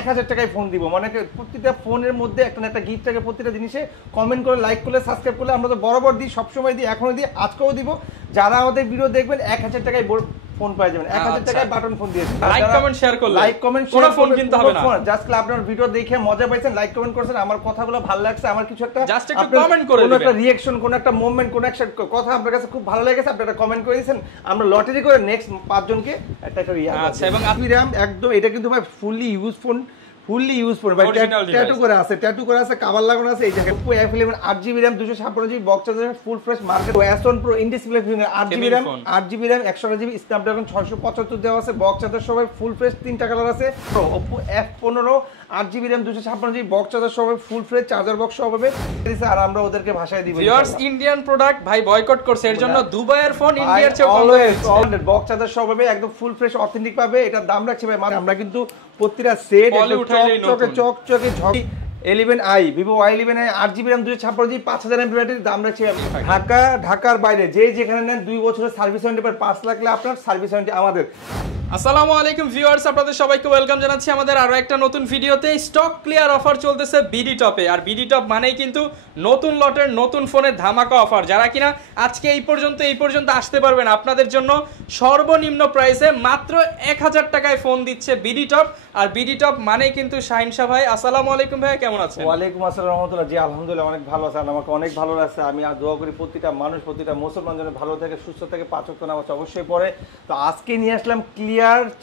1000 টাকায় ফোন দিব, মানে প্রতিটা ফোনের মধ্যে একটা না একটা গিফট থাকে। প্রতিটা জিনিসে কমেন্ট করে, লাইক করলে, সাবস্ক্রাইব করলে আমরা তো বরাবর দিই, সবসময় দিই, এখনো দিই, আজকেও দিব। যারা আমাদের ভিডিও দেখবেন 1000 টাকায় ফোন পাই যাবেন, 1000 টাকায় বাটন ফোন দিয়েছি। লাইক কমেন্ট শেয়ার করলে, লাইক কমেন্ট কোনো ফোন কিনতে হবে না, জাস্ট আপনার ভিডিও দেখে মজা পাইছেন, লাইক কমেন্ট করছেন, আমার কথাগুলো ভালো লাগছে, আমার কিছু একটা জাস্ট একটু কমেন্ট করে দিবেন, কোনো একটা রিঅ্যাকশন, কোনো একটা মুভমেন্ট, কোনো একটা কথা আপনার কাছে খুব ভালো লেগেছে, আপনি একটা কমেন্ট করে দিয়েছেন, আমরা লটারি করে নেক্সট 5 জনকে একটা করে আচ্ছা। এবং RAM একদম এটা কিন্তু ভাই fully use phone, fully use phone ভাই, ট্যাটু করে আছে, ট্যাটু করে আছে, কভার লাগানো আছে। এই জায়গায় Oppo F11 8GB RAM 256GB box charger, full fresh market S1 Pro in display finger 8GB RAM 128GB Snapdragon 675 দেওয়া আছে, বক্স চার্জার সবাই ফুল ফ্রেশ, 3টা কালার আছে। Oppo F15 8GB RAM 256GB box charger সবাই full fresh, charger box সব হবে। আর আমরা ওদেরকে ভাষায় দিব ভিউয়ার্স, ইন্ডিয়ান প্রোডাক্ট ভাই বয়কট করছে, এর জন্য দুবাইয়ের ফোন ইন্ডিয়ার চেয়ে অলওয়েজ বক্স চার্জার সব হবে, একদম ফুল ফ্রেশ অথেন্টিক পাবে। এটার দাম রাখছি ভাই, আমরা কিন্তু প্রতিটা সেট চকচকে 11i Vivo Y11i 8GB RAM 256GB 5000 mAh battery, দাম রাখছি ঢাকার বাইরে যে যেখানে নেন 2 বছরের সার্ভিস ওয়ারেন্টি পার 5 লাগলে আপনার সার্ভিস ওয়ারেন্টি আমাদের। আসসালামু আলাইকুম ভিউয়ার্স, আপনাদের সবাইকে ওয়েলকাম জানাচ্ছি আমাদের আরো একটা নতুন ভিডিওতে। স্টক ক্লিয়ার অফার চলতেছে বিডি টপে, আর বিডি টপ মানেই কিন্তু নতুন লটের নতুন ফোনের ধামাকা অফার। যারা কিনা আজকে এই পর্যন্ত আসতে পারবেন, আপনাদের জন্য সর্বনিম্ন প্রাইসে মাত্র 1000 টাকায় ফোন দিচ্ছে বিডি টপ। আর বিডি টপ মানেই কিন্তু শাহিন শাহ ভাই। আসসালামু আলাইকুম ভাই, কেমন আছেন? ওয়ালাইকুম আসসালাম রাহমাতুল্লাহ। জি আলহামদুলিল্লাহ অনেক ভালো আছে, আমাকে অনেক ভালো লাগছে। আমি আর দোয়া করি প্রতিটা মানুষ, প্রতিটা মুসলমান যেন ভালো থাকে, সুস্থ থাকে, 5 ওয়াক্ত নামাজ অবশ্যই পড়ে। তো আজকে নিয়ে আসলাম clear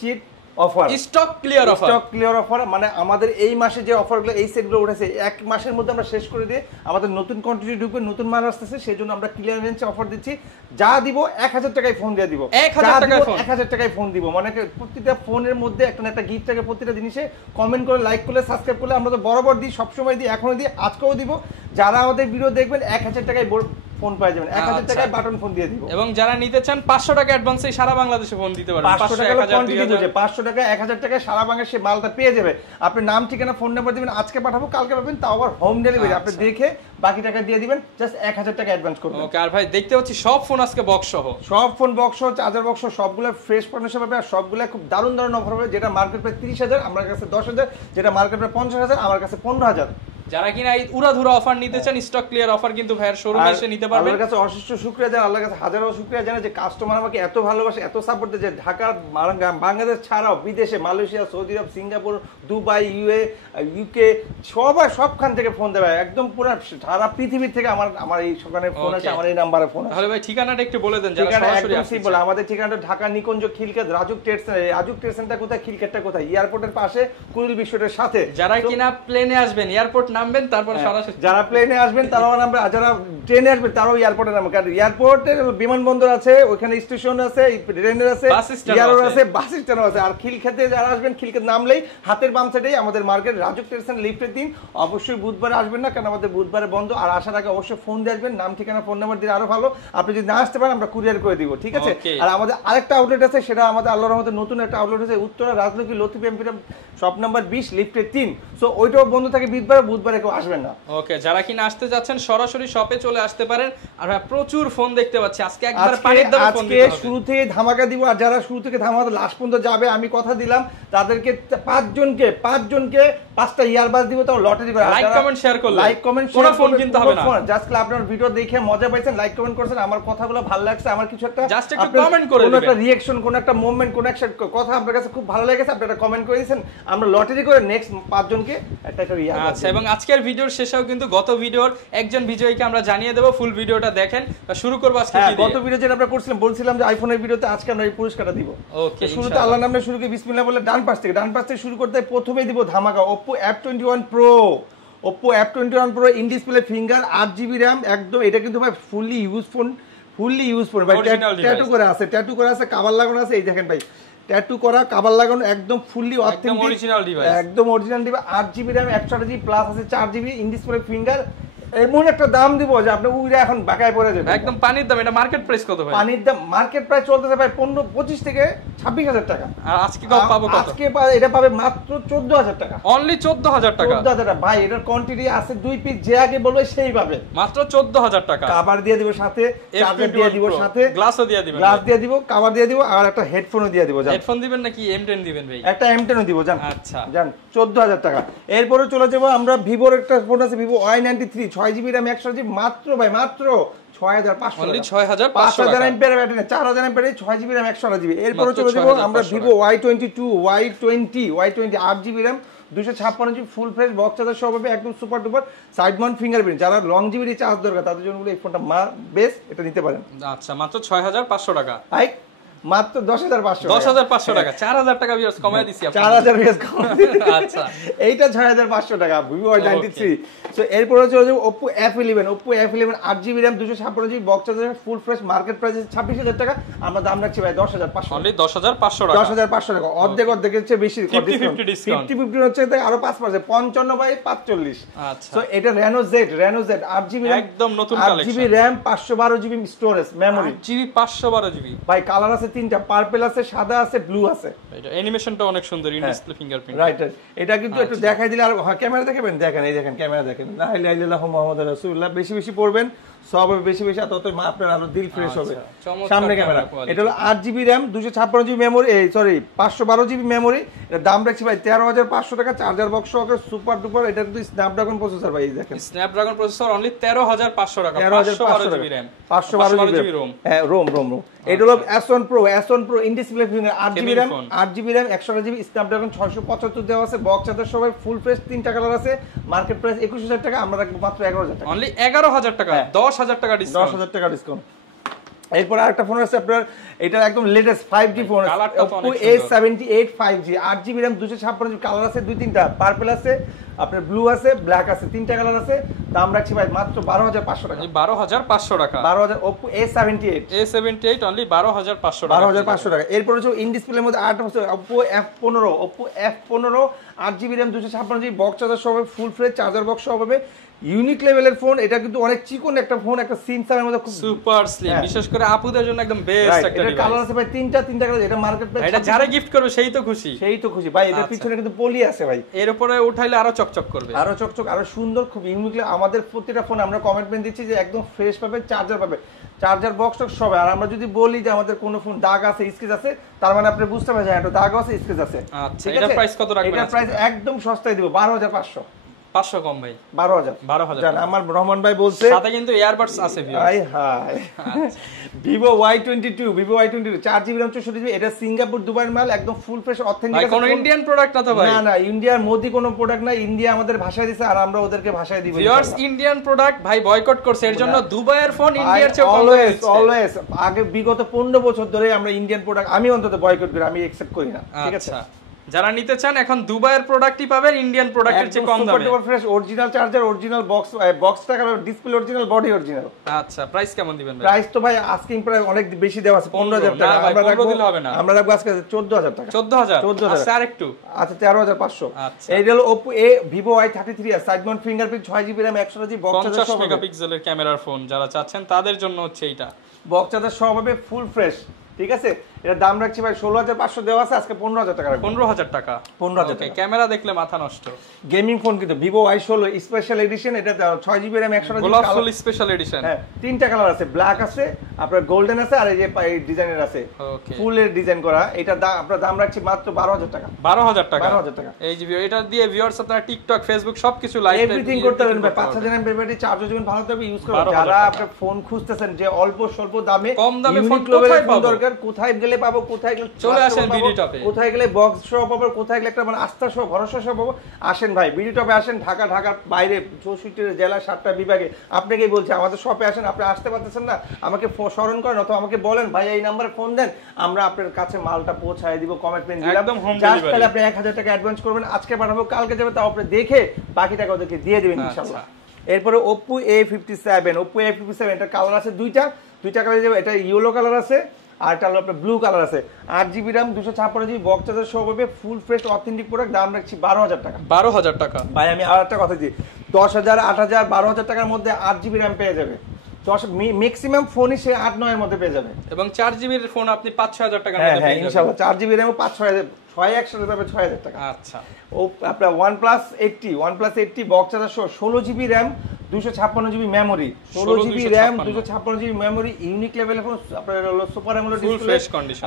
chit offer, stock clear offer. মানে আমাদের এই মাসে যে অফারগুলো, এই সেটগুলো উঠেছে, এক মাসের মধ্যে আমরা শেষ করে দিয়ে আমাদের নতুন কোয়ান্টিটি ঢুকবে, নতুন মাল আসতেছে, সেই জন্য আমরা ক্লিয়ারেন্স অফার দিচ্ছি। যা দিব 1000 টাকায় ফোন দিয়ে দিব, 1000 টাকায় ফোন দিব, মানে প্রতিটা ফোনের মধ্যে একটা না একটা গিফট থাকে। প্রতিটা জিনিসে কমেন্ট করে, লাইক করলে, সাবস্ক্রাইব করলে আমরা তো বরাবর দিই, সবসময় দিই, এখনো দিই, আজকেও দিব। যারা আমাদের ভিডিও দেখবেন 1000 টাকায় ফোন পাই যাবেন, 1000 টাকায় বাটন ফোন দিয়ে দিব। এবং যারা নিতে চান 500 টাকা অ্যাডভান্সে সারা বাংলাদেশে ফোন দিতে পারবেন। 500 টাকা 500 টাকা 1000 টাকায় সারা বাংলাদেশে মালটা পেয়ে যাবে। আপনি নাম, ঠিকানা, ফোন নাম্বার দিবেন, আজকে পাঠাবো, কালকে পাবেন, তাও আবার হোম ডেলিভারি। আপনি দেখে বাকি টাকা দিয়ে দিবেন, জাস্ট 1000 টাকা অ্যাডভান্স করবেন। ওকে। আর ভাই দেখতে পাচ্ছি সব ফোন আজকে বক্স সহ, সব ফোন বক্স সহ, চার্জার বক্স সহ, সবগুলো ফ্রেশ কন্ডিশন পাবে। আর সবগুলো খুব দারুণ অফার হবে। যেটা মার্কেট প্রাইস 30000, আমার কাছে 10000, যেটা মার্কেট প্রাইস 50000, আমার কাছে 15000। যারা কিনা এই উড়াধুরা অফার নিতে চান, স্টক ক্লিয়ার অফার কিন্তু ভাইয়ের শোরুমে এসে নিতে পারবেন। আমার কাছে অশেষ শুকরিয়া জানাই, আল্লাহর কাছে হাজারো শুকরিয়া জানাই যে কাস্টমার আমাকে এত ভালোবাসে, এত সাপোর্ট দেয়, যে ঢাকা, বাংলাদেশ ছাড়াও বিদেশে, মালয়েশিয়া, সৌদি আরব, সিঙ্গাপুর, দুবাই, ইউকে, সবখান থেকে ফোন দেবে, একদম পুরো সারা পৃথিবীর থেকে আমার এই সকালে ফোন আছে, আমার এই নাম্বারে ফোন আছে। তাহলে ভাই ঠিকানাটা একটু বলে দেন যারা সরাসরি আসছে। সিম্পল, আমাদের ঠিকানাটা Dhaka Nikunja Khilkhet Rajuk trade centre. Rajuk trade centre কোথায়, খিলক্ষেতটা কোথায়? এয়ারপোর্টের পাশে, কুড়িল বিশ্বটের সাথে। যারা কিনা প্লেনে আসবেন, এয়ারপোর্ট নামবেন, তারপর সরাসরি, যারা প্লেনে আসবেন তারাও নামবে, আর যারা ট্রেনে আসবেন তারাও এয়ারপোর্টে নামবে। কারণ এয়ারপোর্টের বিমানবন্দর আছে, ওখানে স্টেশন আছে, ট্রেনের আছে, এয়ারপোর্ট আছে, বাস স্ট্যান্ড আছে। আর খিলক্ষেতে যারা আসবেন, খিলক্ষেত নামলেই হাতের বাম সাইডেই আমাদের মার্কেট, রাজুক ট্রেড সেন্টার, লিফটের 3। অবশ্যই বুধবারে আসবেন না, কারণ আমাদের বুধবারে বন্ধ। আর আসার আগে অবশ্যই ফোন দিয়ে আসবেন, নাম, ঠিকানা, ফোন নাম্বার দিলে আরো ভালো। আপনি যদি না আসতে পারেন, আমরা কুরিয়ার করে দিব, ঠিক আছে? আর আমাদের আরেকটা আউটলেট আছে, সেটা আমাদের আল্লাহর রহমতে নতুন একটা আউটলেট আছে Uttara Rajlakshmi Latif MPM shop number 20, লিফটের 3। সো ওইটাও বন্ধ থাকে বুধবারে কেউ আসবেন না। ওকে। যারা কিনা আসতে যাচ্ছেন সরাসরি শপে চলে আসতে পারেন। আর প্রচুর ফোন দেখতে পাচ্ছি আজকে, একবার পানির দামে ফোন দিতে হবে। আজকে শুরু থেকে ধামাকা দিব, আর যারা শুরু থেকে ধামাকা লাস্ট পর্যন্ত যাবে, আমি কথা দিলাম তাদেরকে 5 জনকে 5টা ইয়ারবাস দিব, তাও লটারি করে। লাইক কমেন্ট শেয়ার করলে, লাইক কমেন্ট কোনো ফোন কিনতে হবে না, জাস্ট আপনার ভিডিও দেখে মজা পাইছেন, লাইক কমেন্ট করছেন, আমার কথাগুলো ভালো লাগছে, আমার কিছু একটা জাস্ট একটু কমেন্ট করে দিবেন, কোনো একটা রিঅ্যাকশন, কোনো একটা মুভমেন্ট, কোনো একটা কথা আপনার কাছে খুব ভালো লেগেছে, আপনি একটা কমেন্ট করে দিয়েছেন, আমরা লটারি করে নেক্সট 5 জনকে একটা করে ইয়ারবাস। আচ্ছা। এবং আজকের ভিডিওর শেষেও কিন্তু গত ভিডিওর একজন বিজয়ীকে আমরা জানিয়ে দেব, ফুল ভিডিওটা দেখেন। শুরু করব আজকে কি দিয়ে? গত ভিডিও যেটা আমরা করছিলাম, বলছিলাম যে আইফোনের ভিডিওতে আজকে আমরা এই পুরস্কারটা দিব। ওকে। শুরুতে আল্লাহর নামে শুরু করে বিসমিল্লাহ বলে ডান পাশ থেকে শুরু করতে প্রথমেই দিব ধামাকা Oppo F21 Pro। Oppo F21 Pro in display finger 8GB RAM, একদম এটা কিন্তু ভাই ফুললি ইউজ ফোন ভাই, ট্যাটু করে আছে, কভার লাগানো আছে। এই দেখেন ভাই, ট্যাটু করা, কভার লাগানো, একদম ফুললি অথেন্টিক, অরিজিনাল ডিভাইস, একদম original device. 8GB RAM 128GB plus আছে 4GB ইন ডিসপ্লে ফিঙ্গার, এমন একটা দাম দিব যে আপনি উইরা এখন বাঁকায় পড়ে যাবেন। একদম পানির দাম। এটা মার্কেট প্রাইস কত ভাই? পানির দাম মার্কেট প্রাইস চলতেছে ভাই 25 থেকে 26,000 টাকা। আর আজকে কত পাবো? কত আজকে এটা পাবে মাত্র 14,000 টাকা। অনলি 14,000 টাকা। 14,000 টাকা ভাই, এটার কোয়ান্টিটি আছে 2 পিস, যে আগে বলবে সেই পাবে। মাত্র 14,000 টাকা। কভার দিয়ে দিব সাথে, চার্জার দিয়ে দিব সাথে, গ্লাসও দিয়ে দিবেন। গ্লাস দিয়ে দিব, কভার দিয়ে দিব, আর একটা হেডফোনও দিয়ে দিব। হেডফোন দিবেন নাকি M10 দিবেন ভাই? একটা M10 ও দিব জান। আচ্ছা জান 14,000 টাকা। এরপরে চলে যাব আমরা ভিভোর একটা ফোন আছে, Vivo Y93 6GB RAM 128GB, মাত্র ভাই মাত্র 6,500 only 6,500 5000 MPR battery, 4000 MPR, 6GB RAM 128GB। এরপরে চলে যাব আমরা Vivo Y22 Y20 8GB RAM 256GB full fresh box charger সহ পাবে, একদম super duper side Mount fingerprint. যারা লং জিবি চার্জ দরকার তাদের জন্য এই ফোনটা বেস্ট, এটা নিতে পারেন। আচ্ছা মাত্র 6,500 টাকা। ভাই মাত্র 10,500 10,500 টাকা, 4,000 টাকা ভিউয়ার্স কমায় দিছি আপনাদের। 4,000 ভিউয়ার্স কমায়। আচ্ছা এইটা 6,500 টাকা ভিভো Y93। সো এরপরে চলে যাব Oppo F11 8GB RAM 256GB box charger full fresh, market price 26,000 টাকা, আমরা দাম রাখছি ভাই 10,500। অনলি 10,500 টাকা। 10,500 টাকা, অর্ধেকের চেয়ে বেশি ডিসকাউন্ট। 50 হচ্ছে তাই আরো 5%, 55/45। আচ্ছা সো এটা Reno Z 8GB RAM, একদম নতুন 8GB collection. RAM 512GB storage memory, 8GB 512GB। ভাই কালার আছে তিনটা, পার্পল আছে, সাদা আছে, ব্লু আছে। এটা অ্যানিমেশনটা অনেক সুন্দর, ইন ডিসপ্লে ফিঙ্গারপ্রিন্ট। রাইট, এটা কিন্তু একটু দেখাই দিলে আর ক্যামেরা দেখাবেন, দেখেন এই দেখেন ক্যামেরা দেখেন, লা ইলাহা ইল্লাল্লাহু মুহাম্মাদুর রাসূলুল্লাহ। বেশি বেশি পড়বেন, সব বেশি বেশি, তত আপনার আরো দিল ফ্রেশ হবে। সামনে ক্যামেরা, এটা হলো 8GB RAM 256GB memory, sorry 512GB memory. এর দাম রাখছি ভাই 13,500 টাকা, চার্জার বক্স সহ সুপার ডুপার। এটা কিন্তু স্ন্যাপড্রাগন প্রসেসর ভাই, এই দেখেন স্ন্যাপড্রাগন প্রসেসর, অনলি 13,500 টাকা, 512GB RAM 512GB রোম। হ্যাঁ রোম। এটা হলো S1 Pro in display finger 8GB RAM 128GB Snapdragon 675 দেওয়া আছে, বক্স চার্জার সহ ফুল ফ্রেশ, তিনটা কালার আছে, মার্কেট প্রাইস 21,000 টাকা, আমরা রাখবো মাত্র 11,000 টাকা। অনলি 11,000 টাকা, 10,000 টাকা ডিসকাউন্ট। 10,000 টাকা ডিসকাউন্ট। এরপর আরেকটা ফোন আছে আপনার, এটা একদম latest 5G phone, Oppo A78 5G 8GB RAM 256GB, colour আছে দুই তিনটা, পার্পল আছে, আপনার ব্লু আছে, ব্ল্যাক আছে, তিনটা কালার আছে, দাম রাখছি ভাই মাত্র 12,500 টাকা। 12,500 টাকা। 12,000 Oppo A78 অনলি 12,500 টাকা। 12,500 টাকা। এরপর হচ্ছে ইন ডিসপ্লের মধ্যে 8 বছর Oppo F15 8GB RAM 256GB box charger সহ ফুল ফ্রেশ, চার্জার বক্স সহ হবে, ইউনিক লেভেলের ফোন। এটা কিন্তু অনেক চিকন একটা ফোন, একটা সিনসারের মধ্যে খুব সুপার স্লিম, বিশেষ করে আপুদের জন্য একদম বেস্ট একটা ডিভাইস। এটা কালার আছে ভাই তিনটা কালার, এটা মার্কেট প্রাইস, এটা যারা গিফট করবে সেই তো খুশি ভাই। এটার পিছনে কিন্তু পলি আছে ভাই, এর উপরে উঠাইলে আরো চকচক করবে, আরো চকচক, আরো সুন্দর, খুব ইউনিক। আমাদের প্রতিটা ফোন আমরা কমিটমেন্ট দিচ্ছি যে একদম ফ্রেশ পাবে, চার্জার পাবে, চার্জার বক্স টক সব। আর আমরা যদি বলি যে আমাদের কোনো ফোন দাগ আছে, স্ক্র্যাচ আছে, তার মানে আপনি বুঝতে পারছেন এটা দাগ আছে, স্ক্র্যাচ আছে। আচ্ছা এটার প্রাইস কত রাখবেন? এটার প্রাইস একদম সস্তায় দিব 12,500। 500 কম ভাই, 12,000 জান। আমার রহমান ভাই বলছে সাথে কিন্তু ইয়ারবাডস আছে high Vivo Y22 4GB RAM 64GB, এটা সিঙ্গাপুর দুবাইয়ের মাল, একদম ফুল ফ্রেশ অথেন্টিক। ভাই কোন ইন্ডিয়ান প্রোডাক্ট না তো ভাই? না ইন্ডিয়ার মোদি কোনো প্রোডাক্ট না, ইন্ডিয়া আমাদের ভাষায় দিছে আর আমরা ওদেরকে ভাষায় দিব। ভিউয়ার্স ইন্ডিয়ান প্রোডাক্ট ভাই বয়কট করছে, এর জন্য দুবাইয়ের ফোন ইন্ডিয়ার চেয়ে কম হচ্ছে। অলওয়েজ আগে বিগত 15 বছর ধরে আমরা ইন্ডিয়ান প্রোডাক্ট, আমি অন্তত বয়কট করি, আমি একসেপ্ট করি না। ঠিক আছে, যারা নিতে চান এখন দুবাইয়ের প্রোডাক্টই পাবেন ইন্ডিয়ান প্রোডাক্টের চেয়ে কম দামে। Super fresh original charger, original বক্সটা ডিসপ্লে অরিজিনাল, বডি অরিজিনাল। আচ্ছা প্রাইস কেমন দিবেন ভাই? প্রাইস তো ভাই আস্কিং প্রাইস অনেক বেশি দেওয়া আছে, 15,000 টাকা। আমরা রাখবো, হবে না, আমরা রাখবো আজকে 14,000 টাকা। 14,000 আচ্ছা আরেকটু, আচ্ছা 13,500। এই হলো Oppo Vivo Y33 side Mount fingerprint 6GB RAM 128GB box charger সহ, 50 মেগাপিক্সেলের ক্যামেরার ফোন যারা চাচ্ছেন তাদের জন্য হচ্ছে এইটা, বক্স চার্জার সহ হবে, ফুল ফ্রেশ। ঠিক আছে, এটা দাম রাখছি ভাই 16,500 দেওয়া আছে, আজকে 15,000 টাকা। 15,000 টাকা। 15,000 টাকা। ক্যামেরা দেখলে মাথা নষ্ট। গেমিং ফোন কিন্তু Vivo Y16 স্পেশাল এডিশন, এটা 6GB RAM 128GB গোলাপ ফুল স্পেশাল এডিশন। হ্যাঁ তিনটা কালার আছে, ব্ল্যাক আছে, আপনার গোল্ডেন আছে, আর এই যে ডিজাইনের আছে, ফুলের ডিজাইন করা। এটা আপনার দাম রাখছি মাত্র 12,000 টাকা। 12,000 টাকা। 12,000 টাকা। এই যে এটা দিয়ে ভিউয়ার্স আপনারা টিকটক, ফেসবুক সবকিছু লাইভ এভরিথিং করতে পারবেন ভাই। 5,000 mAh ব্যাটারি, চার্জও যেমন ভালো থাকবে, ইউজ করুন। যারা আপনার ফোন খুঁজতেছেন যে অল্প স্বল্প দামে, কম দামে ফোন দরকার, কোথায় গেলে পাবো, কোথায় গেলে চলে আসেন বিডি টপে, কোথায় গেলে বক্স সহ পাবো, কোথায় গেলে একটা মানে আস্থা সহ ভরসা সহ পাবো, আসেন ভাই বিডি টপে আসেন। ঢাকার বাইরে 64 জেলা 7টা বিভাগে, আপনাকেই বলছি আমাদের শপে আসেন। আপনি আসতে পারতেছেন না, আমাকে স্মরণ করেন অথবা আমাকে বলেন ভাই এই নাম্বারে ফোন দেন, আমরা আপনার কাছে মালটা পৌঁছায় দিব, কমিটমেন্ট দিলাম। জাস্ট তাহলে আপনি 1,000 টাকা অ্যাডভান্স করবেন, আজকে পাঠাবো, কালকে যাবে, তাও আপনি দেখে বাকি টাকা ওদেরকে দিয়ে দিবেন ইনশাআল্লাহ। এরপরে Oppo A57 এটা কালার আছে দুইটা কালার যাবে, এটা ইয়েলো কালার আছে আর এটা হলো আপনার ব্লু কালার আছে 8GB RAM 256GB box charger সহ পাবে ফুল ফ্রেশ অথেন্টিক প্রোডাক্ট দাম রাখছি 12000 টাকা 12000 টাকা ভাই আমি আর একটা কথা দিই 10000 8000 12000 টাকার মধ্যে 8GB RAM পেয়ে যাবে ম্যাক্সিমাম ফোনই সে 8-9 এর মধ্যে পেয়ে যাবে এবং 4GB এর ফোন আপনি 5-6000 টাকার মধ্যে পেয়ে যাবেন ইনশাআল্লাহ 4GB RAM 5-6000 6 একসাথে পাবে 6000 টাকা আচ্ছা ও আপনার OnePlus 80 বক্স চার্জার সহ 16GB RAM 256GB memory 16GB RAM 256GB memory unique লেভেলের ফোন আপনার হলো সুপার অ্যামোলেড ডিসপ্লে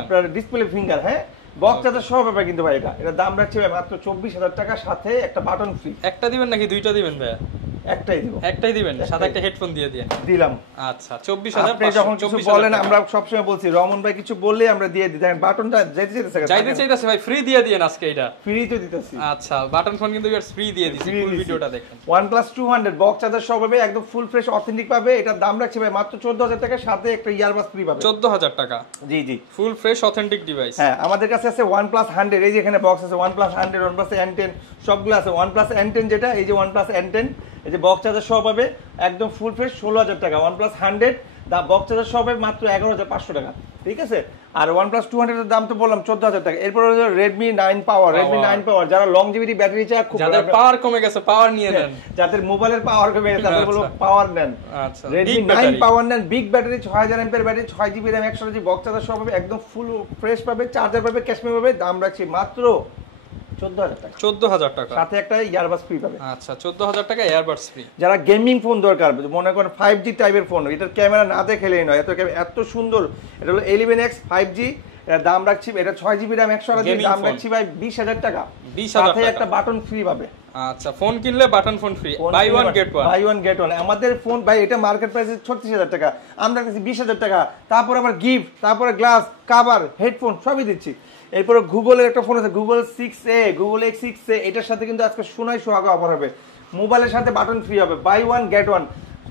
আপনার ডিসপ্লে ফিঙ্গার হ্যাঁ বক্স চার্জার সহ পাবে কিন্তু ভাই এটা দাম রাখছি ভাই মাত্র 24000 টাকা সাথে একটা বাটন ফ্রি একটা দিবেন নাকি দুইটা দিবেন ভাই একটাই দিবেন সাথে একটা হেডফোন দিয়ে দিলাম আচ্ছা 24000 আপনি যখন কিছু বলেন আমরা সব সময় বলছি রমন ভাই কিছু বললে আমরা দিয়ে দিই দেখেন বাটনটা যাইতে চাইতেছে ভাই ফ্রি দিয়ে দিয়েন আজকে এটা ফ্রি তো দিতেছি আচ্ছা বাটন ফোন কিন্তু ফ্রি দিয়ে দিছি ফুল ভিডিওটা দেখেন OnePlus 200 বক্স চার্জার সহ পাবে একদম ফুল ফ্রেশ অথেন্টিক পাবে এটার দাম রাখছি ভাই মাত্র 14000 টাকা সাথে একটা ইয়ারবাস ফ্রি পাবে 14000 টাকা জি ফুল ফ্রেশ অথেন্টিক ডিভাইস হ্যাঁ আমাদের কাছে আছে OnePlus 100 এই যে এখানে বক্স আছে OnePlus 100 OnePlus N10 সবগুলো আছে OnePlus N10 যেটা এই যে OnePlus N10 এই যে বক্স চার্জার সহ পাবে একদম ফুল ফ্রেশ 16000 টাকা OnePlus 100 দা বক্স চার্জার সহ পাবে মাত্র 11500 টাকা ঠিক আছে আর OnePlus 200 এর দাম তো বললাম 14000 টাকা এরপর হলো Redmi 9 পাওয়ার যারা লংজিভিটি ব্যাটারি চায় খুব যাদের পাওয়ার কমে গেছে পাওয়ার নিয়ে নেন যাদের মোবাইলের পাওয়ার কমে গেছে তাদের বলো পাওয়ার নেন আচ্ছা Redmi 9 পাওয়ার নেন big battery 6000 mAh battery 6GB RAM 128GB box charger সহ পাবে একদম ফুল ফ্রেশ পাবে চার্জার পাবে ক্যাশমে পাবে দাম রাখছি মাত্র 14000 টাকা সাথে একটা ইয়ারবাস ফ্রি পাবে আচ্ছা 14000 টাকা ইয়ারবাস ফ্রি যারা গেমিং ফোন দরকার মনে করেন 5G টাইপের ফোন এটার ক্যামেরা না দেখলেই নয় এত সুন্দর এটা হলো 11X 5G এর দাম রাখছি এটা 6GB RAM 128GB দাম রাখছি ভাই 20000 টাকা সাথে একটা বাটন ফ্রি পাবে আচ্ছা ফোন কিনলে button phone free buy one get one আমাদের ফোন ভাই এটা মার্কেট প্রাইস 36000 টাকা আমরা কাছে 20000 টাকা তারপর আবার গিফট তারপরে গ্লাস কভার হেডফোন সবই দিচ্ছি এরপর গুগলের একটা ফোন আছে গুগল 6a এটার সাথে কিন্তু আজকে সোনাই সোহাগা অফার হবে মোবাইলের সাথে বাটন ফ্রি হবে buy one get one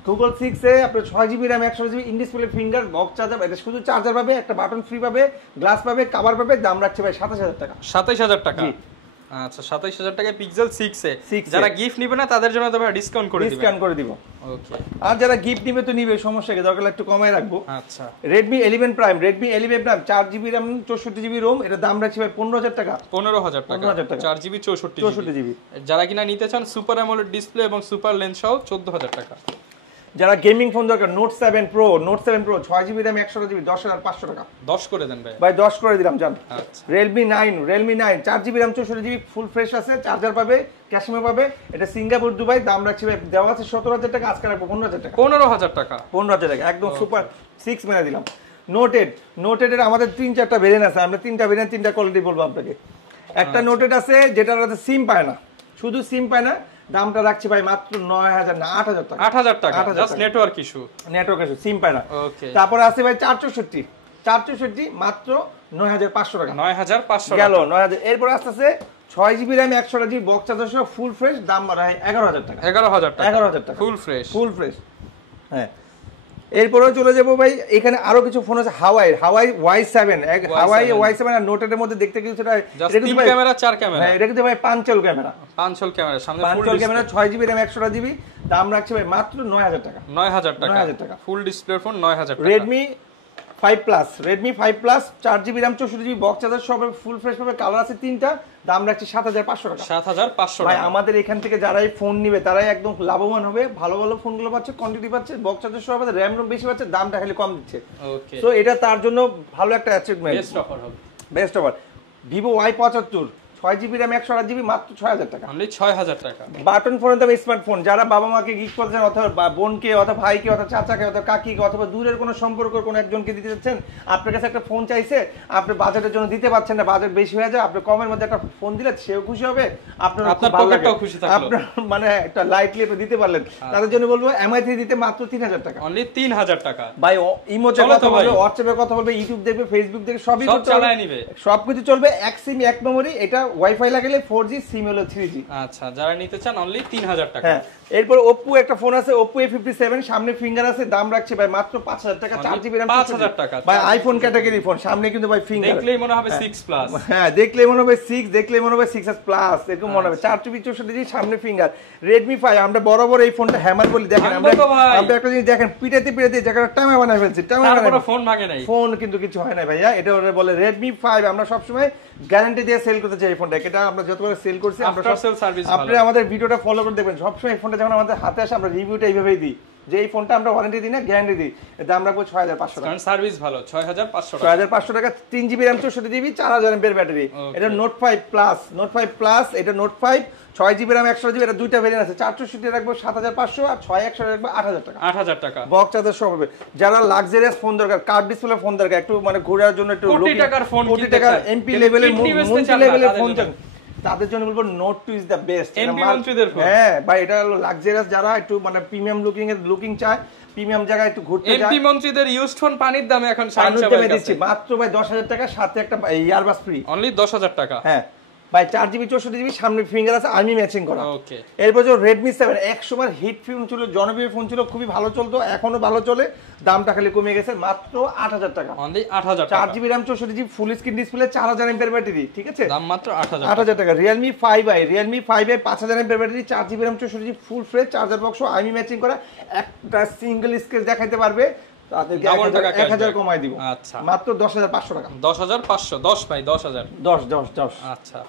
Google 6a আপনার 6GB RAM 128GB in display finger box charger এটা শুধু চার্জার পাবে একটা বাটন ফ্রি পাবে গ্লাস পাবে কভার পাবে দাম রাখছে ভাই 27000 টাকা 27000 টাকা আচ্ছা 27000 টাকায় পিক্সেল 6a যারা গিফট নেবে না তাদের জন্য তবে ডিসকাউন্ট করে দিব ওকে আর যারা গিফট নেবে তো নিবে সমস্যা কি দরকার একটু কমায় রাখবো আচ্ছা Redmi 11 Prime 4GB RAM 64GB ROM এটা দাম রাখছি ভাই 15000 টাকা 15000 টাকা 4GB 64GB যারা কিনা নিতে চান সুপার অ্যামোলেড ডিসপ্লে এবং সুপার লেন্স সহ 14000 টাকা যারা গেমিং ফোন দরকার Note 7 Pro 6GB RAM 128GB 10500 টাকা 10 করে দেন ভাই 10 করে দিলাম জান আচ্ছা Realme 9 4GB RAM 64GB full fresh আছে চার্জার পাবে ক্যাশমে পাবে এটা সিঙ্গাপুর দুবাই দাম রাখছি ভাই দেওয়া আছে 17000 টাকা আজকে রাখবো 15000 টাকা 15000 টাকা একদম সুপার 6 মেনে দিলাম Note 8 এর আমাদের 3-4টা ভেরিয়েন্ট আছে আমরা 3টা ভেরিয়েন্ট 3টা কোয়ালিটি বলবো আপনাকে একটা Note 8 আছে যেটার মধ্যে সিম পায় না শুধু সিম পায় না দামটা রাখছি ভাই মাত্র 9000 না 8000 টাকা জাস্ট নেটওয়ার্ক ইস্যু সিম পায় না ওকে তারপর আছে ভাই 464 মাত্র 9500 টাকা 9500 গেল 9000 এরপর আসছে 6GB RAM 128GB box charger সহ ফুল ফ্রেশ দাম রাখে 11000 টাকা 11000 টাকা ফুল ফ্রেশ হ্যাঁ এরপরেও চলে যাবো ভাই এখানে আরো কিছু ফোন আছে হাওয়াই Y7 Y7 আর Note 8 এর মধ্যে দেখতে কিছু সেটা তিন ক্যামেরা চার ক্যামেরা হ্যাঁ এটা কিন্তু ভাই পাঁচচল ক্যামেরা সামনে পাঁচচল ক্যামেরা 6GB RAM 128GB দাম রাখছে ভাই মাত্র 9000 টাকা ফুল ডিসপ্লে ফোন 9000 টাকা Redmi 5 Plus 4GB RAM 64GB box charger সব ফুল ফ্রেশ পাবে কালার আছে তিনটা দাম রাখছি 7500 টাকা 7500 টাকা ভাই আমাদের এখান থেকে যারাই ফোন নিবে তারাই একদম লাভবান হবে ভালো ফোনগুলো পাচ্ছে কোয়ান্টিটি পাচ্ছে বক্স চার্জার সহ পাচ্ছে RAM বেশি পাচ্ছে দামটা খালি কম দিচ্ছে ওকে সো এটা তার জন্য ভালো একটা achievement best offer Vivo Y75 6GB RAM 128GB মাত্র 6000 টাকা অনলি 6000 টাকা বাটন ফোনের দামে স্মার্টফোন যারা বাবা মাকে গিফট করতে চান অথবা বোনকে অথবা ভাইকে অথবা চাচাকে অথবা কাকিকে অথবা দূরের কোনো সম্পর্কের কোনো একজনকে দিতে চাচ্ছেন আপনার কাছে একটা ফোন চাইছে আপনি বাজেটের জন্য দিতে পারছেন না বাজেট বেশি হয়ে যায় আপনি কমের মধ্যে একটা ফোন দিলে সেও খুশি হবে আপনার পকেটটাও খুশি থাকলো আপনার মানে একটা লাইটলি আপনি দিতে পারলেন তাদের জন্য বলবো MI3 দিতে মাত্র 3000 টাকা অনলি 3000 টাকা ভাই ইমোতে কথা বলবে হোয়াটসঅ্যাপে কথা বলবে ইউটিউব দেখবে ফেসবুক দেখবে সবই চালায় নিবে সবকিছু চলবে এক সিম এক মেমরি এটা ওয়াইফাই লাগালে 4G, সিম হলো 3G। আচ্ছা, যারা নিতে চান অনলি 3000 টাকা। হ্যাঁ, এরপর Oppo একটা ফোন আছে, Oppo A57, সামনে ফিঙ্গার আছে, দাম রাখছে ভাই মাত্র 5000 টাকা, 4GB RAM, 5000 টাকা ভাই আইফোন ক্যাটাগরি ফোন, সামনে কিন্তু ভাই ফিঙ্গার, দেখলেই মনে হবে 6 প্লাস। হ্যাঁ, দেখলেই মনে হবে 6, দেখলেই মনে হবে 6s প্লাস, এরকম মনে হবে। 4GB 64GB সামনে ফিঙ্গার, Redmi 5। আমরা বরাবর এই ফোনটা হ্যামার বলি, দেখেন আমরা একটা জিনিস দেখেন, পিটাতে জায়গাটা টাইমে বানায় ফেলছি, তারপরে ফোন ভাঙে নাই, ফোন কিন্তু কিছু হয় না ভাইয়া। এটা ওরা বলে Redmi 5, আমরা সবসময় গ্যারান্টি দিয়ে সেল করতে চাই এই ফোনটা। এটা আমরা যতবার সেল করছি, আমরা সেল সার্ভিস, আপনি আমাদের ভিডিওটা ফলো করে দেখবেন, সবসময় এই ফোনটা যখন আমাদের হাতে আসে আমরা রিভিউটা এইভাবেই দিই যে এই ফোনটা আমরা ওয়ারেন্টি দিই না, গ্যারান্টি দিই। এর দাম রাখবো 6500 টাকা, কারণ সার্ভিস ভালো। 6500 টাকা, 6500 টাকা, 3GB RAM, 64GB, 4000 mAh battery. এটা Note 5 Plus, Note 5 Plus, এটা Note 5, 6GB RAM, 128GB, এটা দুইটা ভেরিয়েন্ট আছে। 464 রাখবো 7500, আর 6100 রাখবো 8000 টাকা। 8000 টাকা বক্স চার্জার সহ হবে। যারা লাক্সারিয়াস ফোন দরকার, কার্ভ ডিসপ্লে ফোন দরকার, একটু মানে ঘোরার জন্য, একটু কোটি টাকার ফোন, কোটি টাকার এমপি লেভেলের ফোন চান, তাদের জন্য বলবো Note 2 ইজ দ্য বেস্ট। হ্যাঁ ভাই, এটা হলো লাক্সারিয়াস, যারা একটু মানে প্রিমিয়াম লুকিং চায়, প্রিমিয়াম জায়গায় একটু ঘুরতে যায়। এমপি মন্ত্রীদের ইউজড ফোন পানির দামে এখন 60 দিচ্ছি মাত্র ভাই 10000 টাকা, সাথে একটা ইয়ারবাস ফ্রি, অনলি 10000 টাকা। হ্যাঁ ভাই, 4GB 64GB, সামনে ফিঙ্গার আছে, আর্মি ম্যাচিং করা। ওকে, এরপর যে Redmi 7, একসময় হিট ফোন ছিল, জনপ্রিয় ফোন ছিল, খুবই ভালো চলতো, এখনো ভালো চলে, দামটা খালি কমে গেছে, মাত্র 8000 টাকা, অনলি 8000 টাকা। 4GB RAM, 64GB, full screen display, 4000 mAh battery, ঠিক আছে, দাম মাত্র 8000 টাকা। Realme 5i, 5000 mAh battery, 4GB RAM, 64GB, full fresh charger box, army matching করা, একটা সিঙ্গেল স্ক্র্যাচ দেখাইতে পারবে, তাদেরকে 1000 কমাই দিব। আচ্ছা, মাত্র 10500 টাকা। 10500, 10 ভাই 10000, 10। আচ্ছা,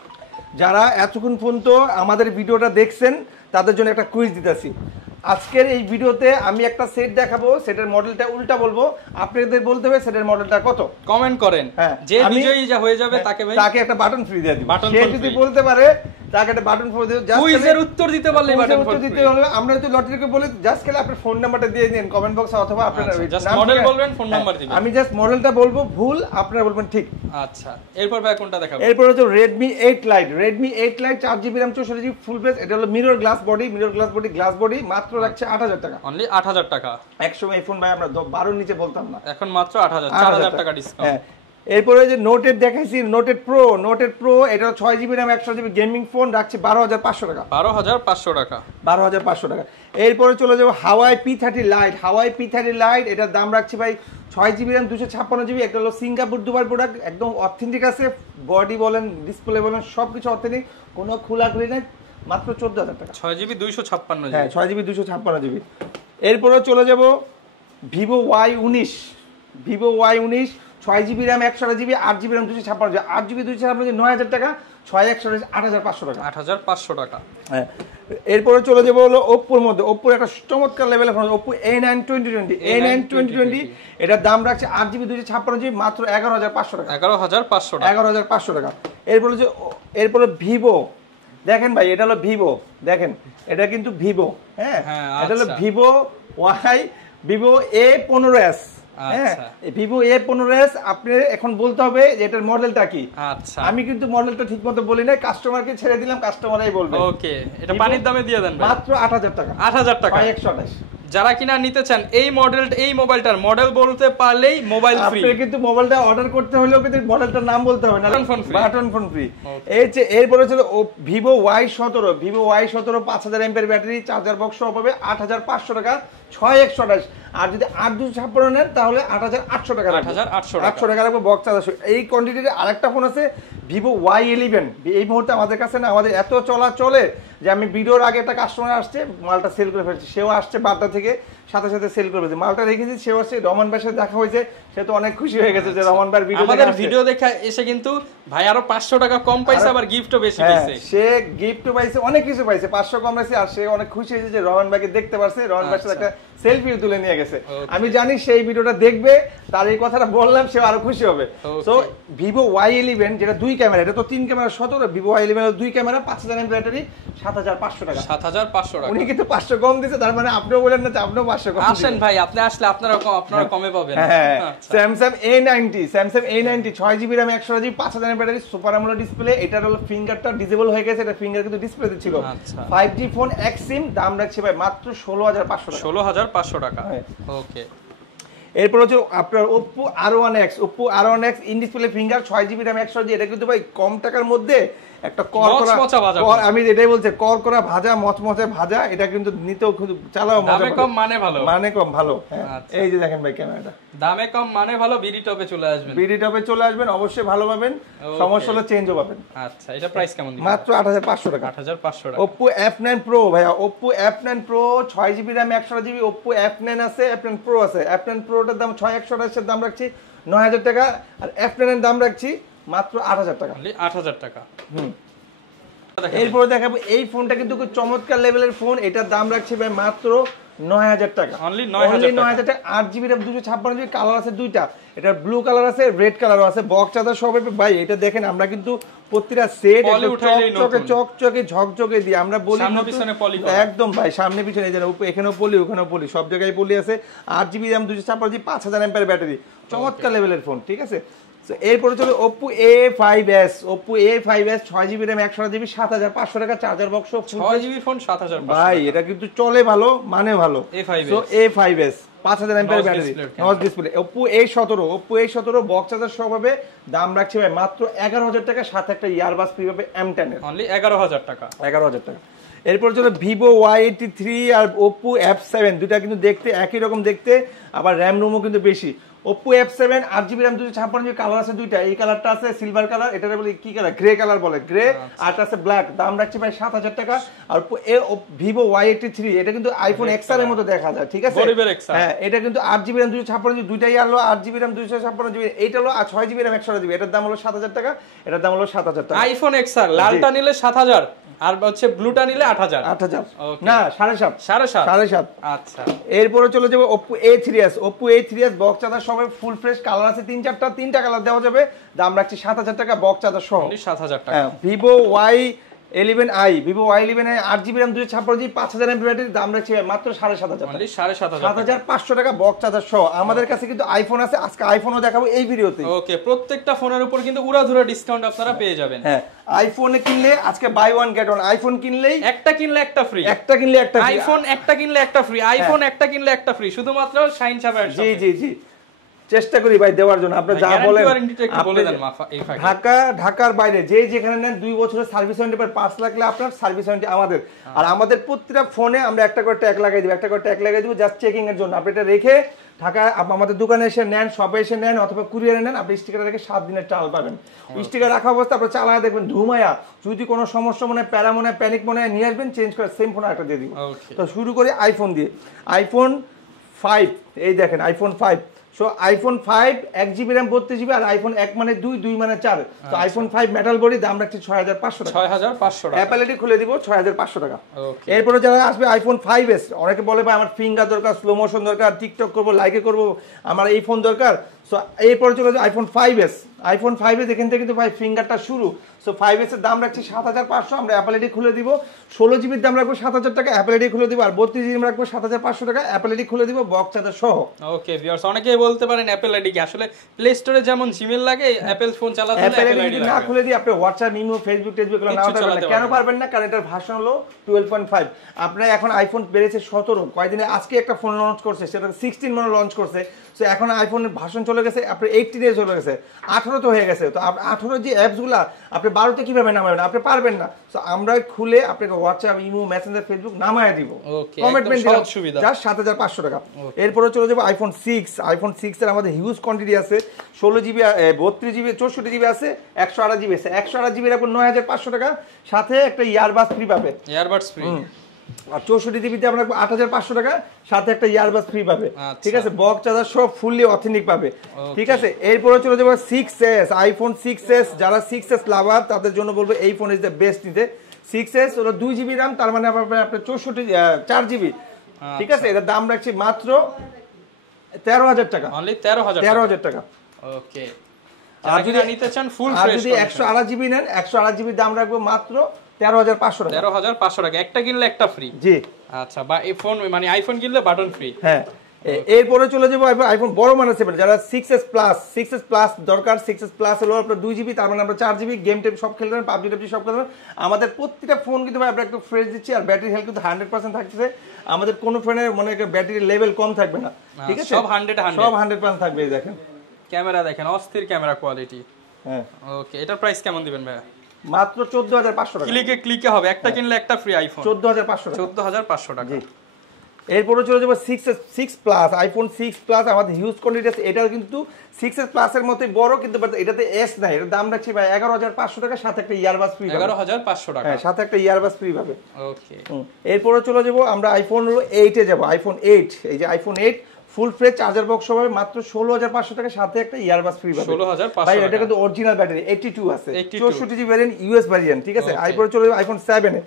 যারা এতক্ষণ পর্যন্ত আমাদের ভিডিওটা দেখছেন তাদের জন্য একটা কুইজ দিতেছি। আজকের এই ভিডিওতে আমি একটা সেট দেখাবো, সেটের মডেলটা উল্টা বলবো, আপনাদের বলতে হবে সেটের মডেলটা কত। কমেন্ট করেন, যে বিজয়ী যা হয়ে যাবে তাকে একটা বাটন ফ্রি দিয়ে দিব। সে যদি বলতে পারে তাকে একটা বাটন ফ্রি দেব, জাস্ট কুইজের উত্তর দিতে পারলে বাটন উত্তর দিতে হবে। আমরা যদি লটারিকে বলি, জাস্ট খেলে আপনার ফোন নাম্বারটা দিয়ে দিন কমেন্ট বক্সে, অথবা আপনার জাস্ট মডেল বলবেন, ফোন নাম্বার দিবেন। আমি জাস্ট মডেলটা বলবো, ভুল আপনারা বলবেন ঠিক। আচ্ছা, এরপর ভাই কোনটা দেখাবো? এরপর হচ্ছে Redmi 8 Lite, Redmi 8 Lite, 4GB RAM, 64GB, full fresh, এটা হলো mirror glass body, glass body, মাত্র রাখছে 8000 টাকা, অনলি 8000 টাকা। একসময় এই ফোন ভাই আমরা 12 নিচে বলতাম না, এখন মাত্র 8000, 4000 টাকা ডিসকাউন্ট। হ্যাঁ, এরপরে যে নোটেড দেখাইছি, নোটেড প্রো, এটা 6GB RAM, 128GB gaming phone, রাখছে 12500 টাকা, 12500 টাকা, 12500 টাকা। এরপরে চলে যাবো Huawei P30 Lite, এটার দাম রাখছি ভাই 6GB RAM, 256GB, একটা হলো সিঙ্গাপুর দুবাই প্রোডাক্ট, একদম অথেন্টিক আছে, বডি বলেন, ডিসপ্লে বলেন, সবকিছু অথেন্টিক, কোনো খোলাখুলি নাই, মাত্র 14000 টাকা, 6GB 256GB। হ্যাঁ, 6GB 256GB। এরপরে চলে যাব Vivo Y19, 6GB RAM, 128GB, 8GB RAM, 256GB, 8GB 256GB, 9000 টাকা, 6128, 8500 টাকা, 8500 টাকা। হ্যাঁ, এরপরে চলে যাবো হলো Oppo-র মধ্যে, Oppo একটা চমৎকার লেভেলের ফোন, Oppo A9 2020, এটার দাম রাখছে 8GB 256GB, মাত্র 11500 টাকা, 11500 টাকা। এরপরে Vivo, দেখেন ভাই, এটা হলো Vivo, দেখেন এটা কিন্তু Vivo, হ্যাঁ, এটা হলো Vivo A15s, হ্যাঁ, Vivo A15s। আপনি এখন বলতে হবে যে এটার মডেলটা কি। আচ্ছা, আমি কিন্তু মডেলটা ঠিকমতো বলি না, কাস্টমারকে ছেড়ে দিলাম, কাস্টমারই বলবে। ওকে, এটা পানির দামে দিয়ে দেন ভাই, মাত্র 8000 টাকা, 8000 টাকা, 128। যারা কিনা নিতে চান এই মোবাইলটার মডেল বলতে পারলেই মোবাইল ফ্রি। আপনি কিন্তু মোবাইলটা অর্ডার করতে হলেও কিন্তু মডেলটার নাম বলতে হবে না, বাটন ফোন ফ্রি। এই যে এরপরে ছিল Vivo Y17, 5000 mAh battery, charger box সহ পাবে 8500 টাকা, 6128। আর যদি 8256 নেন তাহলে 8800 টাকা, 8800 টাকা রাখবো বক্স চার্জার। এই কোয়ান্টিটির আরেকটা ফোন আছে Vivo Y11, এই মুহূর্তে আমাদের কাছে না, আমাদের এত চলে যে আমি ভিডিওর আগে একটা কাস্টমার আসছে, মালটা সেল করে ফেলছি, সেও আসছে বাড্ডা থেকে, সাথে সেল করে ফেলছে, মালটা রেখেছি, সেও আসছে, রহমান ভাইয়ের সাথে দেখা হয়েছে, সে তো অনেক খুশি হয়ে গেছে যে রহমান ভাইয়ের ভিডিও দেখে এসে কিন্তু ভাই আরো 500 টাকা কম পাইছে, আবার গিফটও বেশি পাইছে। সে গিফটও পাইছে, অনেক কিছু পাইছে, 500 কম পাইছে, আর সে অনেক খুশি হয়েছে যে রহমান ভাইকে দেখতে পারছে, রহমান ভাইয়ের সাথে একটা সেলফি তুলে নিয়ে গেছে। আমি জানি সেই ভিডিওটা দেখবে, তার এই কথাটা বললাম, সে আরো খুশি হবে। সো Vivo Y11, যেটা 2 ক্যামেরা, এটা তো 3 ক্যামেরা 17, Vivo Y11 এর 2 ক্যামেরা, 5000 mAh ব্যাটারি, 7500 টাকা, 7500 টাকা। উনি কিন্তু 500 কম দিয়েছে, তার মানে আপনিও বলেন না যে আপনিও 500 কম। আসেন ভাই, আপনি আসলে আপনারা কমে পাবেন। হ্যাঁ, Samsung A90, 6GB RAM, 128GB, 5000 mAh battery, super AMOLED display, এটার হলো ফিঙ্গারটা ডিসেবল হয়ে গেছে, এটা ফিঙ্গার কিন্তু ডিসপ্লেতে ছিল। 5G ফোন, এক্সিম, দাম রাখছে ভাই মাত্র 16500 টাকা, 16500 টাকা। ওকে, এরপর হচ্ছে আপনার Oppo R1X, in display finger, 6GB RAM, 128GB, এটা কিন্তু ভাই কম টাকার মধ্যে একটা কর আমি এটাই বলছি, কর করা ভাজা মচমচে ভাজা, এটা কিন্তু নিতেও খুব চালাও মজা। দামে কম মানে ভালো, মানে কম ভালো। এই যে দেখেন ভাই ক্যামেরাটা, দামে কম মানে ভালো। বিডি টপে চলে আসবেন, বিডি টপে চলে আসবেন, অবশ্যই ভালো পাবেন, সমস্যা হলে চেঞ্জও পাবেন। আচ্ছা, এটা প্রাইস কেমন দিবেন? মাত্র 8500 টাকা। 8500 টাকা। Oppo F9 Pro ভাইয়া, Oppo F9 Pro 6GB RAM 128GB, Oppo F9 আছে, F9 Pro আছে। F9 Proটার দাম 6128 এর দাম রাখছি 9000 টাকা, আর F9 এর দাম রাখছি মাত্র 8000 টাকা। 8000 টাকা। এরপরে দেখাবো এই ফোনটা কিন্তু খুব চমৎকার লেভেলের ফোন, এটার দাম রাখছি ভাই মাত্র 9000 টাকা। অনলি 9000 টাকা। 8GB RAM 256GB, কালার আছে দুইটা, এটা ব্লু কালার আছে, রেড কালারও আছে, বক্স চার্জার সব। ভাই এটা দেখেন আমরা কিন্তু প্রতিটা সেট চকচকে ঝকঝকে দিয়ে আমরা বলি একদম ভাই, সামনে পিছনে এখানেও পলি ওখানেও পলি, সব জায়গায় পলি আছে। 8GB RAM 256GB, 5000 mAh battery, চমৎকার লেভেলের ফোন। ঠিক আছে, এরপরে চলো Oppo A5s। Oppo A5s 6GB RAM 128GB, 7500 টাকা, চার্জার বক্স। 6GB ফোন 7500 ভাই এটা কিন্তু চলে ভালো, মানে ভালো। So A5s 5000 mAh battery, notch display. Oppo A17, Oppo A17 box charger সহ পাবে, দাম রাখছি ভাই মাত্র 11000 টাকা, সাথে একটা ইয়ারবাস ফ্রি পাবে M10 এর, অনলি 11000 টাকা। 11000 টাকা। এরপর চলো Vivo Y83 আর Oppo F7, দুটা কিন্তু দেখতে একই রকম দেখতে, আবার র্যাম রোমও কিন্তু বেশি। Oppo F7 8GB RAM 256GB, colour আছে দুইটা, এই কালারটা আছে সিলভার কালার, এটা বলে কি কালার, গ্রে কালার বলে, গ্রে, আর আছে ব্ল্যাক, দাম রাখছি ভাই 7000 টাকা। আর Vivo Y83 এটা কিন্তু আইফোন XR এর মতো দেখা যায়। ঠিক আছে, হ্যাঁ এটা কিন্তু 8GB RAM 256GB, দুইটাই আলো 8GB RAM 256GB, এইটা হলো 6GB RAM 128GB, এটার দাম হলো 7000 টাকা, এটার দাম হলো 7000 টাকা। আইফোন XR লালটা নিলে 7000, আর হচ্ছে ব্লুটা নিলে 8000। না 7.5। আচ্ছা, এরপরে চলে যাবে Oppo A3s। Oppo A3s box charger সহ ফুল ফ্রেশ, কালার আছে তিনটা কালার দেওয়া যাবে, দাম রাখছি 7000 টাকা বক্স চার্জার সহ। 7000 টাকা। Vivo Y11i, Vivo Y11i 8GB RAM 256GB, 5000 mAh battery, দাম রাখছি মাত্র 7500 টাকা, 7500 টাকা বক্স চার্জার সহ। আমাদের কাছে কিন্তু আইফোন আছে, আজকে আইফোনও দেখাবো এই ভিডিওতে। ওকে, প্রত্যেকটা ফোনের উপর কিন্তু উড়াধুরা ডিসকাউন্ট আপনারা পেয়ে যাবেন। হ্যাঁ, আইফোনে কিনলে আজকে buy one get one, iPhone কিনলেই একটা কিনলে একটা ফ্রি, আইফোন একটা কিনলে একটা ফ্রি, আইফোন একটা কিনলে একটা ফ্রি, শুধুমাত্র শাইন সাবার। জি চেষ্টা করি ভাই দেওয়ার জন্য, আপনি যা বলেন। ঢাকার বাইরে যে যেখানে নেন 2 বছরের সার্ভিস ওয়ারেন্টি পর 5 লাগলে আপনার সার্ভিস ওয়ারেন্টি আমাদের। আর আমাদের প্রত্যেকটা ফোনে আমরা একটা করে ট্যাগ লাগাই দিব, জাস্ট চেকিং এর জন্য। আপনি এটা রেখে ঢাকা আমাদের দোকানে এসে নেন, শপে এসে নেন, অথবা কুরিয়ারে নেন, আপনি স্টিকার রেখে 7 দিনের ট্রায়াল পাবেন। স্টিকার রাখা অবস্থা আপনি চালায় দেখবেন, ধুমায়া যদি কোনো সমস্যা মনে হয়, প্যারা মনে হয়, প্যানিক মনে হয়, নিয়ে আসবেন, চেঞ্জ করে সেম ফোন একটা দিয়ে দিব। তো শুরু করি আইফোন দিয়ে। আইফোন 5, এই দেখেন iPhone 5। So iPhone 5 1GB RAM 32GB, আর আইফোন 1 মানে 2 মানে 4। তো আইফোন 5 মেটাল বডি, দাম রাখছি 6500 টাকা। 6500 টাকা। অ্যাপল আইডি খুলে দিব 6500 টাকা। এরপরে যারা আসবে আইফোন 5s, অনেকে বলে ভাই আমার ফিঙ্গার দরকার, স্লো মোশন দরকার, টিকটক করব, লাইকে করব, আমার এই ফোন দরকার। সো এরপরে চলে যাবে আইফোন 5s। আইফোন 5s এখান থেকে কিন্তু ভাই ফিঙ্গারটা শুরু। সো 5s এর দাম রাখছি 7500, আমরা অ্যাপল আইডি খুলে দিব। 16GB দাম রাখবো 7000 টাকা, অ্যাপল আইডি খুলে দিব। আর 32GB রাখবো 7500 টাকা, অ্যাপল আইডি খুলে দিব বক্স চার্জার সহ। ওকে ভিউয়ার্স, অনেকেই বলতে পারেন অ্যাপল আইডি কি আসলে প্লে স্টোরে যেমন জিমেল লাগে, অ্যাপল ফোন চালাতে হলে অ্যাপল আইডি না খুলে দিই, আপনি হোয়াটসঅ্যাপ, ইমো, ফেসবুক, টেসবুক এগুলো নাও পারবেন না। কেন পারবেন না? কারণ এটার ভার্সন হলো 12.5। আপনার এখন আইফোন বেড়েছে 17, কয়েকদিনে আজকে একটা ফোন লঞ্চ করছে, সেটা 16 মনে লঞ্চ করছে। সো এখন আইফোনের ভার্সন চলে গেছে, আপনার 18 চলে গেছে, 18 তো হয়ে গেছে। তো 18 যে অ্যাপসগুলো আপনি 12তে কিভাবে নামাবেন? আপনি পারবেন না। সো আমরা খুলে আপনাকে হোয়াটসঅ্যাপ, ইমো, মেসেঞ্জার, ফেসবুক নামায় দিব, কমিটমেন্ট দিব, জাস্ট 7500 টাকা। এরপরে চলে যাবো আইফোন 6। আইফোন 6 এর আমাদের হিউজ কোয়ান্টিটি আছে, 16GB, 32GB, 64GB আছে, 128GB আছে। 128GB রাখুন 9500 টাকা, সাথে একটা ইয়ারবাস ফ্রি পাবে, ইয়ারবাডস ফ্রি। আর 64GB তে আমরা 8500 টাকা, সাথে একটা ইয়ারবাস ফ্রি পাবে। ঠিক আছে, বক্স চার্জার সব ফুললি অথেন্টিক পাবে। ঠিক আছে, এরপরে চলে যাবো 6s। আইফোন 6s, যারা 6s লাভার তাদের জন্য বলবো এই ফোন ইজ দ্য বেস্ট নিতে। 6s হলো 2GB RAM, তার মানে আপনার 4GB। ঠিক আছে, এটার দাম রাখছি মাত্র 13000 টাকা, অনলি 13000 টাকা। ওকে, আর যদি নিতে চান ফুল ফ্রেশ, আর যদি 128GB নেন, 128GB দাম রাখবো মাত্র 13500 টাকা। 13500 টাকা, একটা কিনলে একটা ফ্রি। জি আচ্ছা, বা এই ফোন মানে আইফোন কিনলে বাটন ফ্রি। হ্যাঁ, এরপরে চলে যাবো আইফোন বড় মানে 7, যারা 6s প্লাস দরকার। 6s প্লাস হলো আপনার 2GB, তার মানে আমরা 4GB, গেম টেম সব খেলতে পারেন, পাবজি টাবজি সব খেলতে পারেন। আমাদের প্রত্যেকটা ফোন কিন্তু আমরা একটু ফ্রেশ দিচ্ছি, আর ব্যাটারি হেলথ কিন্তু 100% থাকতেছে। আমাদের কোনো ফোনের মনে ব্যাটারি লেভেল কম থাকবে না। ঠিক আছে, সব 100% থাকবে। দেখেন ক্যামেরা, দেখেন অস্থির ক্যামেরা কোয়ালিটি। হ্যাঁ, ওকে, এটার প্রাইস কেমন দিবেন ভাই? মাত্র 14500 টাকা। ক্লিকে হবে, একটা কিনলে একটা ফ্রি আইফোন। 14500 টাকা। 14500 টাকা। জি। এরপরে চলে যাবো 6 প্লাস, আইফোন 6 প্লাস আমাদের হিউজ কোয়ান্টিটি আছে। এটা কিন্তু 6s প্লাসের মতোই বড়, কিন্তু এটাতে এস নাই। এর দাম রাখছি ভাই 11500 টাকা, সাথে একটা ইয়ারবাস ফ্রি। 11500 টাকা। হ্যাঁ, সাথে একটা ইয়ারবাস ফ্রি পাবে। ওকে। এরপরে চলে যাবো আমরা আইফোন 8 এ যাব। আইফোন 8, এই যে iPhone 8 full fresh charger box হবে মাত্র 16500 টাকা, সাথে একটা ইয়ারবাস ফ্রি পাবে। 16500 ভাই এটা কিন্তু অরিজিনাল ব্যাটারি 82 আছে, 64 জিবি ভ্যারিয়েন্ট, ইউএস ভ্যারিয়েন্ট, ঠিক আছে। এরপরে চলে যাবো আইফোন 7 এ।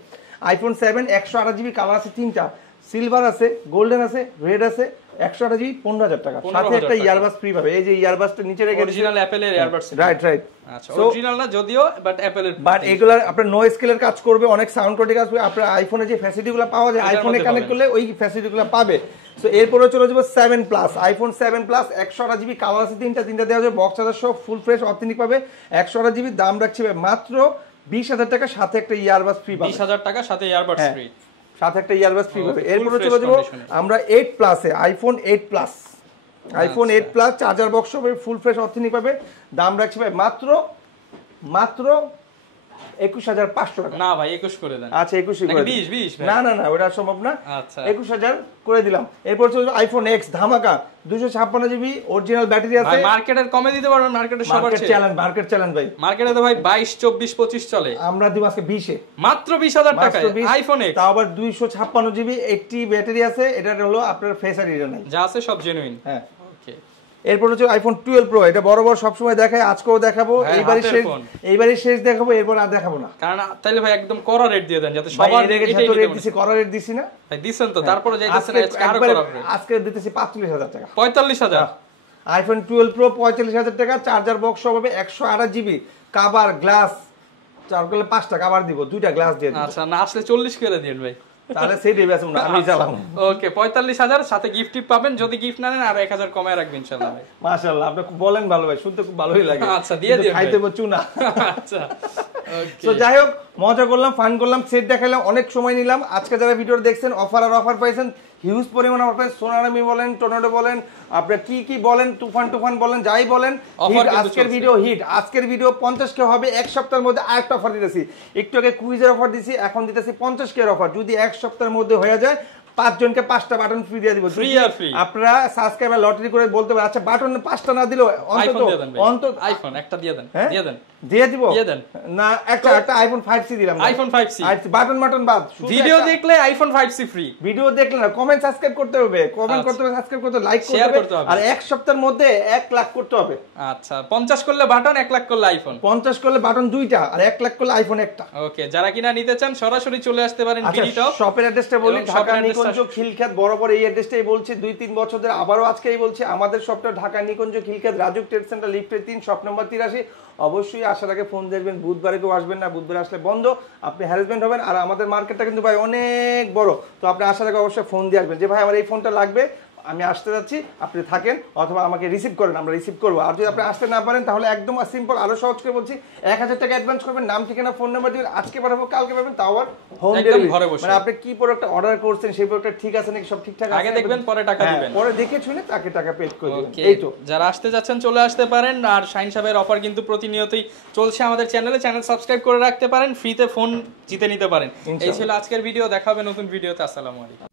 আইফোন 7 128 জিবি, কালার আছে তিনটা, সিলভার আছে, গোল্ডেন আছে, রেড আছে। 128 জিবি 15000 টাকা, সাথে একটা ইয়ারবাস ফ্রি পাবে। এই যে ইয়ারবাসটা নিচে রেখে অরিজিনাল অ্যাপলের ইয়ারবাস। রাইট। আচ্ছা, অরিজিনাল না যদিও, বাট অ্যাপলের। বাট এগুলা আপনার নো স্কেলের কাজ করবে, অনেক সাউন্ড কোয়ালিটি আসবে। আপনার আইফোনে যে ফ্যাসিলিটিগুলো পাওয়া যায় আইফোনে কানেক্ট করলে ওই ফ্যাসিলিটিগুলো পাবে। সো এরপরে চলে যাবো 7 plus. IPhone 7 plus 128 GB, colour আছে তিনটা দেওয়া যাবে, বক্স চার্জার সব ফুল ফ্রেশ অথেন্টিক পাবে। 128 জিবি, দাম রাখছি মাত্র 20000 টাকা, সাথে একটা ইয়ারবাস ফ্রি পাবে। 20000 টাকা, সাথে ইয়ারবাস ফ্রি, সাথে একটা ইয়ারবাস ফ্রি পাবে। এরপরে চলে যাবো আমরা 8 প্লাসে। IPhone 8 plus, iPhone 8 plus charger box হবে ফুল ফ্রেশ অথেন্টিক পাবে। দাম রাখছি ভাই মাত্র 21500 টাকা। না ভাই 21 করে দেন। আচ্ছা 21 করে 20 না ওটা সম্ভব না। আচ্ছা 21000 করে দিলাম। এরপর চলে আইফোন এক্স ধামাকা 256 জিবি, অরিজিনাল ব্যাটারি আছে। ভাই মার্কেটের কমে দিতে পারবেন, মার্কেটে সবার চেয়ে মার্কেট চ্যালেঞ্জ ভাই। মার্কেটে তো ভাই 22 24 25 চলে, আমরা দিব আজকে 20 এ মাত্র 20000 টাকায় আইফোন এক্স। তাও আবার 256 জিবি, 80 ব্যাটারি আছে। এটা হলো আপনার ফেস আইডি নাই, যা আছে সব জেনুইন। হ্যাঁ। ওকে। এরপর হচ্ছে আইফোন 12 প্রো, এটা বড় সবসময় দেখায়, আজকেও দেখাবো। এইবারই শেষ দেখাবো, এরপর আর দেখাবো না। কারণ তাইলে ভাই একদম করা রেট দিয়ে দেন, যাতে সবার করা রেট দিছি না ভাই, দিছেন তো, তারপরে যাইতেছেন আরো করা রেট। আজকে দিতেছি 45000 টাকা। 45000। আইফোন 12 প্রো 45000 টাকা, চার্জার বক্স হবে 128 জিবি, কভার গ্লাস 4 করলে 5টা কভার দিব, 2টা গ্লাস দিয়ে দিব। আচ্ছা, না আসলে 40 করে দিন ভাই, তাহলে সেই দেবে না, আমি চালাবো। ওকে, 45000 সাথে গিফট পাবেন। যদি গিফট না নেন আর 1000 কমায় রাখবেন ইনশাআল্লাহ ভাই। মাশাআল্লাহ, আপনি বলেন ভালো ভাই, শুনতে খুব ভালোই লাগে। আচ্ছা, দিয়ে দিন, খাইতে চুনা। আচ্ছা ওকে। তো যাই হোক, মজা করলাম, ফান করলাম, সেট দেখাইলাম, অনেক সময় নিলাম। আজকে যারা ভিডিও দেখছেন, অফার পাইছেন, হিউজ পরিমাণ অফার পাইছেন। সোনারামি বলেন, টর্নেডো বলেন, আপনারা কি বলেন, তুফান বলেন, যাই বলেন, আজকের ভিডিও হিট। আজকের ভিডিও 50K হবে। এক সপ্তাহের মধ্যে আরেকটা অফার দিতেছি। একটু আগে কুইজের অফার দিছি, এখন দিতেছি 50K এর অফার। যদি এক সপ্তাহের মধ্যে হয়ে যায়, 5 জনকে 5টা বাটন ফ্রি দিয়ে দিব। আপনারা সাবস্ক্রাইবার লটারি করে বলতে পারেন, আচ্ছা বাটন 5টা না দিলেও অন্তত আইফোন একটা দিয়ে দেন, দিয়ে দিব না। একটা আইফোন 5C দিলাম, আইফোন 5C বাটন বাদ। ভিডিও দেখলে আইফোন 5C ফ্রি। ভিডিও দেখলে না, কমেন্ট সাবস্ক্রাইব করতে হবে, সাবস্ক্রাইব করতে হবে, লাইক করতে হবে, আর এক সপ্তাহের মধ্যে 1 লাখ করতে হবে। আচ্ছা, 50 করলে বাটন, 1 লাখ করলে আইফোন। 50 করলে বাটন 2টা, আর 1 লাখ করলে আইফোন একটা। ওকে, যারা কিনা নিতে চান সরাসরি চলে আসতে পারেন বিডি টপ। শপের অ্যাড্রেসটা বলি, ঢাকা নিকুঞ্জ খিলক্ষেত। বরাবর এই অ্যাড্রেসটাই বলছি 2-3 বছর ধরে, আবারও আজকেই বলছি। আমাদের শপটা ঢাকা নিকুঞ্জ খিলক্ষেত, রাজুক ট্রেড সেন্টার, লিফটের 3, শপ নম্বর 83। অবশ্যই আসার আগে ফোন দেখবেন। বুধবারে কেউ আসবেন না, বুধবারে আসলে বন্ধ, আপনি হ্যারাসমেন্ট হবেন। আর আমাদের মার্কেটটা কিন্তু ভাই অনেক বড়, তো আপনি আসার আগে অবশ্যই ফোন দিয়ে আসবেন যে ভাই আমার এই ফোনটা লাগবে, আমি আসতে যাচ্ছি, আপনি থাকেন, অথবা আমাকে রিসিভ করেন, আমরা রিসিভ করবো। আর যদি আপনি আসতে না পারেন, তাহলে একদম সিম্পল, আরো সহজ করে বলছি, 1000 টাকা অ্যাডভান্স করবেন, নাম ঠিকানা ফোন নাম্বার দিবেন, আজকে পাঠাবো, কালকে পাবেন, তাও আবার হোম ডেলিভারি। মানে আপনি কি প্রোডাক্ট অর্ডার করছেন, সেই প্রোডাক্টটা ঠিক আছে নাকি, সব ঠিকঠাক আছে, আগে দেখবেন, পরে টাকা দিবেন, পরে দেখে শুনে তাকে টাকা পে করে দিবেন। এই তো, যারা আসতে যাচ্ছেন চলে আসতে পারেন। আর শাইন সাহেবের অফার কিন্তু প্রতিনিয়তই চলছে আমাদের চ্যানেলে, চ্যানেল সাবস্ক্রাইব করে রাখতে পারেন, ফ্রিতে ফোন জিতে নিতে পারেন। এই ছিল আজকের ভিডিও, দেখা হবে নতুন ভিডিওতে। আসসালামু আলাইকুম।